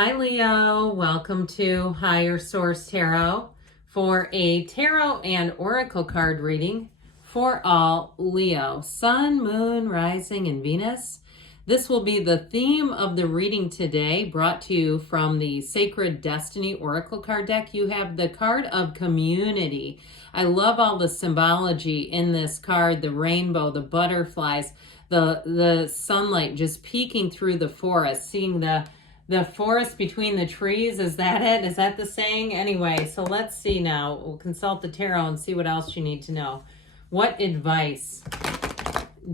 Hi Leo, welcome to Higher Source Tarot for a tarot and oracle card reading for all Leo, Sun, Moon, Rising, and Venus. This will be the theme of the reading today, brought to you from the Sacred Destiny Oracle card deck. You have the card of community. I love all the symbology in this card, the rainbow, the butterflies, the sunlight just peeking through the forest, seeing the forest between the trees. Is that it? Is that the saying? Anyway, so let's see now. We'll consult the tarot and see what else you need to know. What advice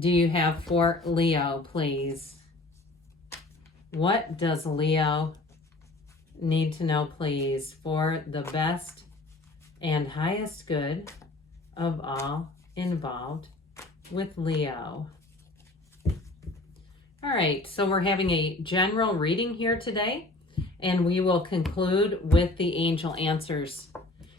do you have for Leo, please? What does Leo need to know, please, for the best and highest good of all involved with Leo? All right, so we're having a general reading here today, and we will conclude with the angel answers.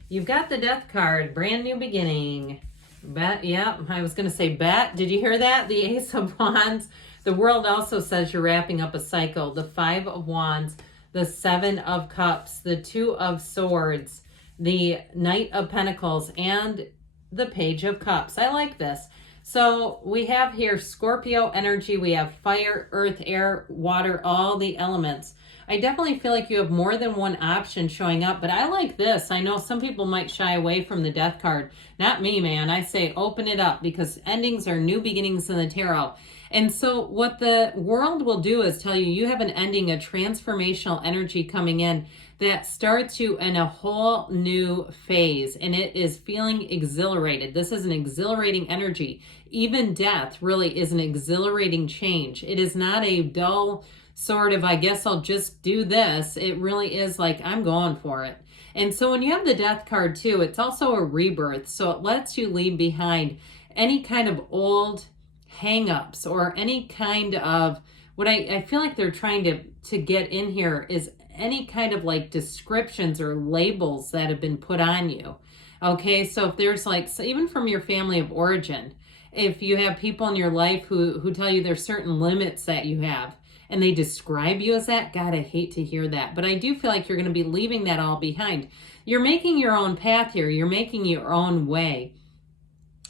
You've got the death card, brand new beginning. Bet, yeah, I was going to say bet. Did you hear that? The Ace of Wands. The world also says you're wrapping up a cycle. The Five of Wands, the Seven of Cups, the Two of Swords, the Knight of Pentacles, and the Page of Cups. I like this. So we have here Scorpio energy. We have fire, earth, air, water, all the elements. I definitely feel like you have more than one option showing up, but I like this. I know some people might shy away from the death card. Not me, man. I say open it up, because endings are new beginnings in the tarot. And so what the world will do is tell you, you have an ending, a transformational energy coming in that starts you in a whole new phase, and it is feeling exhilarated. This is an exhilarating energy. Even death really is an exhilarating change. It is not a dull sort of, I guess I'll just do this. It really is like, I'm going for it. And so when you have the death card too, it's also a rebirth. So it lets you leave behind any kind of old hang-ups or any kind of, what I feel like they're trying to get in here is any kind of like descriptions or labels that have been put on you. Okay, so if there's like, so even from your family of origin, if you have people in your life who tell you there's certain limits that you have, and they describe you as that, God, I hate to hear that. But I do feel like you're going to be leaving that all behind. You're making your own path here. You're making your own way.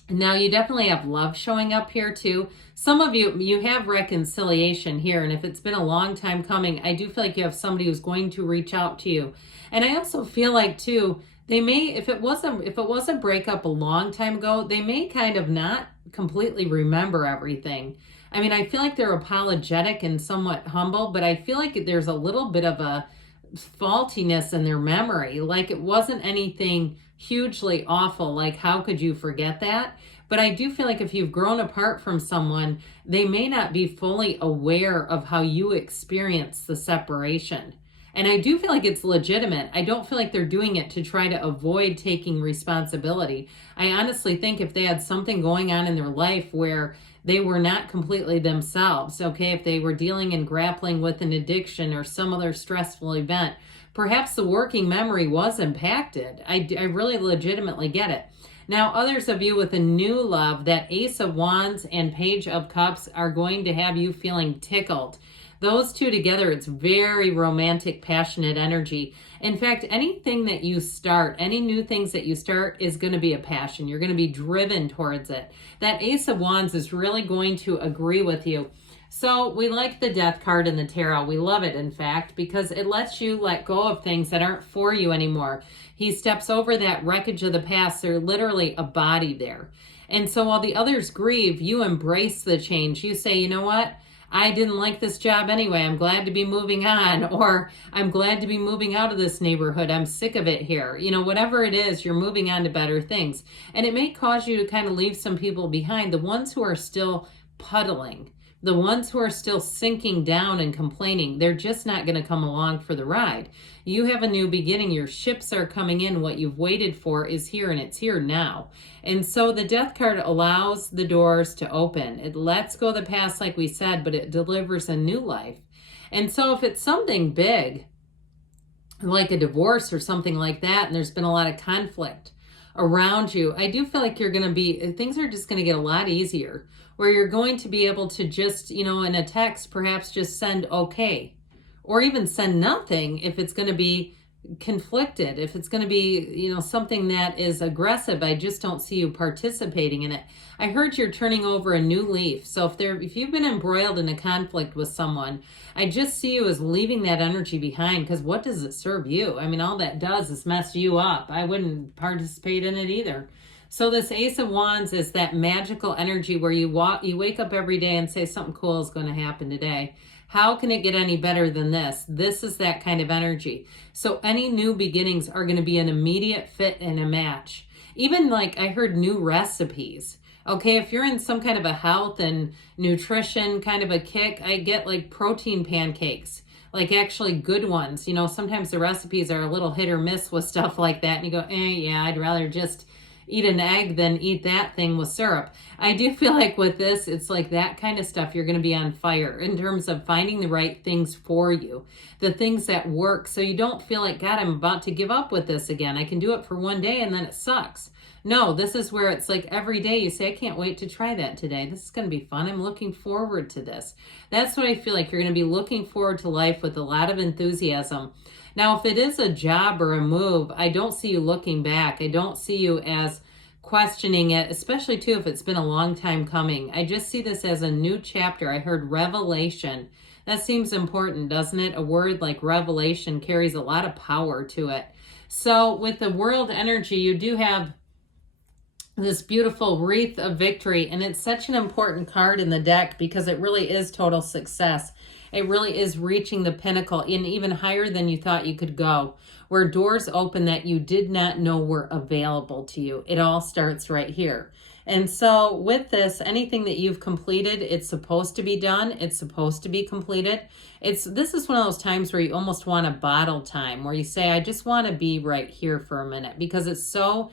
Now, you definitely have love showing up here too. Some of you have reconciliation here, and if it's been a long time coming, I do feel like you have somebody who's going to reach out to you. And I also feel like too, they may, if it was a breakup a long time ago, they may kind of not completely remember everything. I mean, I feel like they're apologetic and somewhat humble, but I feel like there's a little bit of a faultiness in their memory. Like it wasn't anything hugely awful. Like, how could you forget that? But I do feel like if you've grown apart from someone, they may not be fully aware of how you experience the separation. And I do feel like it's legitimate. I don't feel like they're doing it to try to avoid taking responsibility. I honestly think if they had something going on in their life where they were not completely themselves, okay, if they were dealing and grappling with an addiction or some other stressful event, perhaps the working memory was impacted. I really legitimately get it. Now, others of you with a new love, that Ace of Wands and Page of Cups are going to have you feeling tickled. Those two together, it's very romantic, passionate energy. In fact, anything that you start, any new things that you start is going to be a passion. You're going to be driven towards it. That Ace of Wands is really going to agree with you. So we like the death card in the tarot. We love it, in fact, because it lets you let go of things that aren't for you anymore. He steps over that wreckage of the past. There's literally a body there. And so while the others grieve, you embrace the change. You say, you know what? I didn't like this job anyway. I'm glad to be moving on, or I'm glad to be moving out of this neighborhood. I'm sick of it here. You know, whatever it is, you're moving on to better things. And it may cause you to kind of leave some people behind, the ones who are still puddling, the ones who are still sinking down and complaining. They're just not going to come along for the ride. You have a new beginning. Your ships are coming in. What you've waited for is here, and it's here now. And so the death card allows the doors to open. It lets go of the past, like we said, but it delivers a new life. And so if it's something big, like a divorce or something like that, and there's been a lot of conflict around you, I do feel like you're going to be, things are just going to get a lot easier, where you're going to be able to just, you know, in a text, perhaps just send okay, or even send nothing if it's going to be conflicted, if it's going to be, something that is aggressive. I just don't see you participating in it. I heard you're turning over a new leaf. So if you've been embroiled in a conflict with someone, I just see you as leaving that energy behind, because what does it serve you? I mean, all that does is mess you up. I wouldn't participate in it either. So this Ace of Wands is that magical energy where you wake up every day and say something cool is going to happen today. How can it get any better than this? This is that kind of energy. So any new beginnings are going to be an immediate fit and a match. Even like I heard new recipes. Okay, if you're in some kind of a health and nutrition kind of a kick, I get like protein pancakes, like actually good ones. Sometimes the recipes are a little hit or miss with stuff like that. And you go, yeah, I'd rather just eat an egg than eat that thing with syrup. I do feel like with this, it's like that kind of stuff, you're going to be on fire in terms of finding the right things for you, the things that work, so you don't feel like, God, I'm about to give up with this again. I can do it for one day and then it sucks. No, this is where it's like every day you say, I can't wait to try that today. This is going to be fun. I'm looking forward to this. That's what I feel like. You're going to be looking forward to life with a lot of enthusiasm. Now, if it is a job or a move, I don't see you looking back. I don't see you as questioning it, especially too if it's been a long time coming. I just see this as a new chapter. I heard revelation. That seems important, doesn't it? A word like revelation carries a lot of power to it. So with the world energy, you do have this beautiful wreath of victory, and it's such an important card in the deck because it really is total success. It really is reaching the pinnacle and even higher than you thought you could go, where doors open that you did not know were available to you. It all starts right here. And so with this, anything that you've completed, it's supposed to be done. It's supposed to be completed. This is one of those times where you almost want a bottle time, where you say, I just want to be right here for a minute because it's so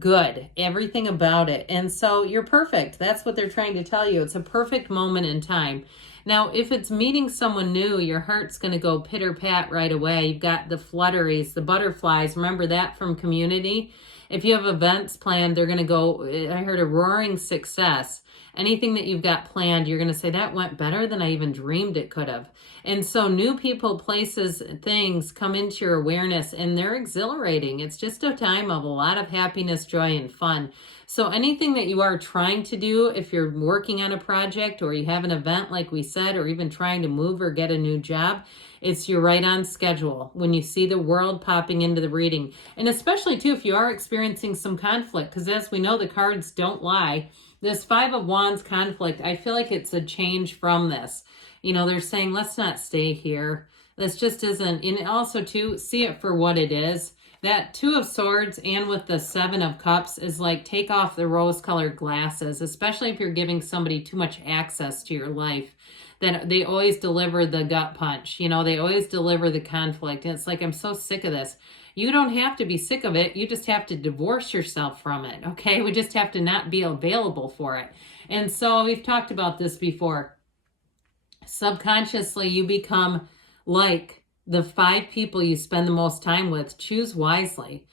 good, everything about it. And so you're perfect. That's what they're trying to tell you. It's a perfect moment in time. Now, if it's meeting someone new, your heart's going to go pitter-pat right away. You've got the flutteries, the butterflies. Remember that from Community? If you have events planned, they're going to go, I heard a roaring success. Anything that you've got planned, you're going to say, that went better than I even dreamed it could have. And so new people, places, things come into your awareness, and they're exhilarating. It's just a time of a lot of happiness, joy, and fun. So anything that you are trying to do, if you're working on a project or you have an event like we said, or even trying to move or get a new job, you're right on schedule when you see the world popping into the reading. And especially too, if you are experiencing some conflict, because as we know, the cards don't lie. This Five of Wands conflict, I feel like it's a change from this. They're saying, let's not stay here. This just isn't, and also too, see it for what it is. That Two of Swords and with the Seven of Cups is like, take off the rose-colored glasses, especially if you're giving somebody too much access to your life. That they always deliver the gut punch. They always deliver the conflict. And it's like, I'm so sick of this. You don't have to be sick of it. You just have to divorce yourself from it, okay? We just have to not be available for it. And so we've talked about this before. Subconsciously, you become like the 5 people you spend the most time with. Choose wisely.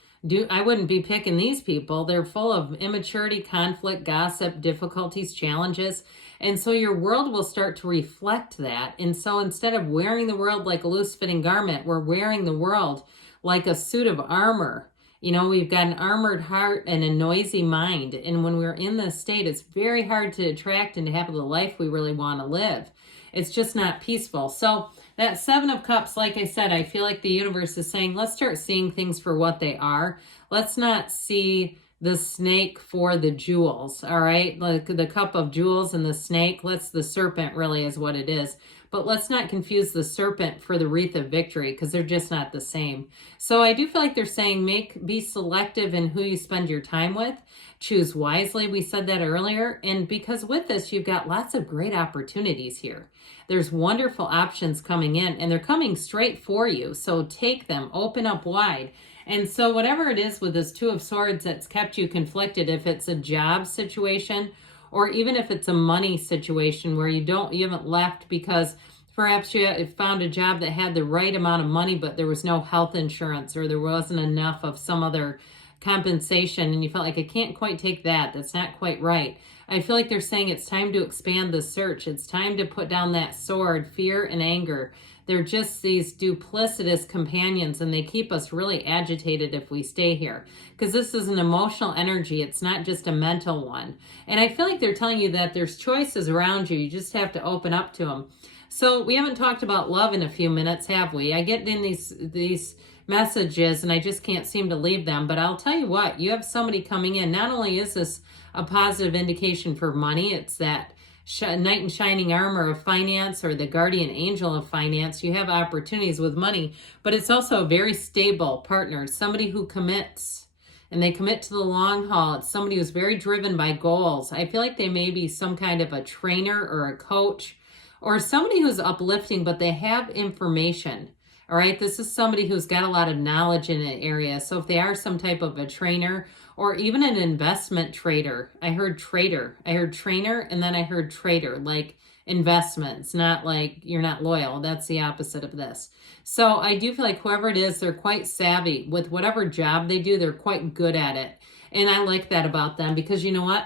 I wouldn't be picking these people. They're full of immaturity, conflict, gossip, difficulties, challenges. And so your world will start to reflect that. And so instead of wearing the world like a loose-fitting garment, we're wearing the world like a suit of armor. We've got an armored heart and a noisy mind. And when we're in this state, it's very hard to attract and to have the life we really want to live. It's just not peaceful. So that Seven of Cups, like I said, I feel like the universe is saying, let's start seeing things for what they are. Let's not see the snake for the jewels, all right? Like the cup of jewels and the snake, the serpent really is what it is. But let's not confuse the serpent for the wreath of victory, because they're just not the same. So I do feel like they're saying be selective in who you spend your time with. Choose wisely. We said that earlier. And because with this, you've got lots of great opportunities here. There's wonderful options coming in, and they're coming straight for you. So take them, open up wide. And so whatever it is with this Two of Swords that's kept you conflicted, if it's a job situation, or even if it's a money situation where you haven't left because perhaps you found a job that had the right amount of money, but there was no health insurance, or there wasn't enough of some other compensation, and you felt like, I can't quite take that. That's not quite right. I feel like they're saying it's time to expand the search. It's time to put down that sword, fear and anger. They're just these duplicitous companions, and they keep us really agitated if we stay here. Because this is an emotional energy. It's not just a mental one. And I feel like they're telling you that there's choices around you. You just have to open up to them. So we haven't talked about love in a few minutes, have we? I get in these messages and I just can't seem to leave them. But I'll tell you what, you have somebody coming in. Not only is this a positive indication for money, it's that knight in shining armor of finance, or the guardian angel of finance. You have opportunities with money, but it's also a very stable partner, somebody who commits, and they commit to the long haul. It's somebody who's very driven by goals. I feel like they may be some kind of a trainer or a coach, or somebody who's uplifting, but they have information. All right, this is somebody who's got a lot of knowledge in an area. So if they are some type of a trainer or even an investment trader, I heard trader, I heard trainer, and then I heard trader, like investments, not like you're not loyal. That's the opposite of this. So I do feel like whoever it is, they're quite savvy with whatever job they do. They're quite good at it. And I like that about them, because you know what?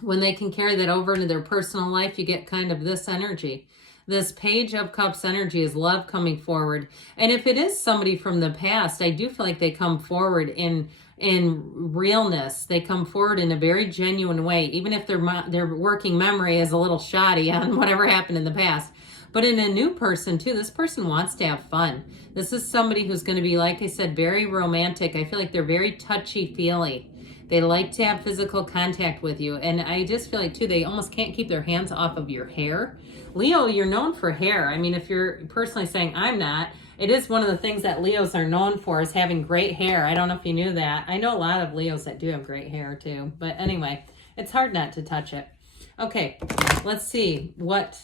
When they can carry that over into their personal life, you get kind of this energy. This Page of Cups energy is love coming forward. And if it is somebody from the past, I do feel like they come forward in realness. They come forward in a very genuine way, even if their working memory is a little shoddy on whatever happened in the past. But in a new person too, this person wants to have fun. This is somebody who's going to be, like I said, very romantic. I feel like they're very touchy-feely. They like to have physical contact with you. And I just feel like, too, they almost can't keep their hands off of your hair. Leo, you're known for hair. I mean, if you're personally saying I'm not, it is one of the things that Leos are known for, is having great hair. I don't know if you knew that. I know a lot of Leos that do have great hair, too. But anyway, it's hard not to touch it. Okay, let's see what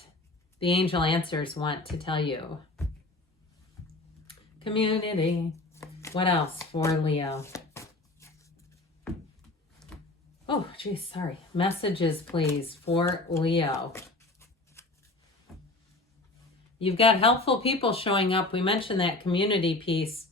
the angel answers want to tell you. Community. What else for Leo? Oh, geez, sorry. Messages, please, for Leo. You've got helpful people showing up. We mentioned that community piece.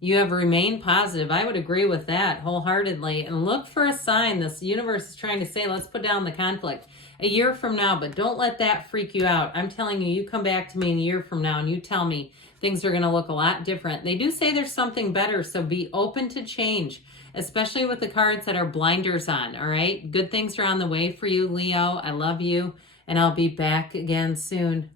You have remained positive. I would agree with that wholeheartedly. And look for a sign. This universe is trying to say, let's put down the conflict. A year from now, but don't let that freak you out. I'm telling you, you come back to me in a year from now and you tell me things are going to look a lot different. They do say there's something better, so be open to change, especially with the cards that are blinders on, all right? Good things are on the way for you, Leo. I love you, and I'll be back again soon.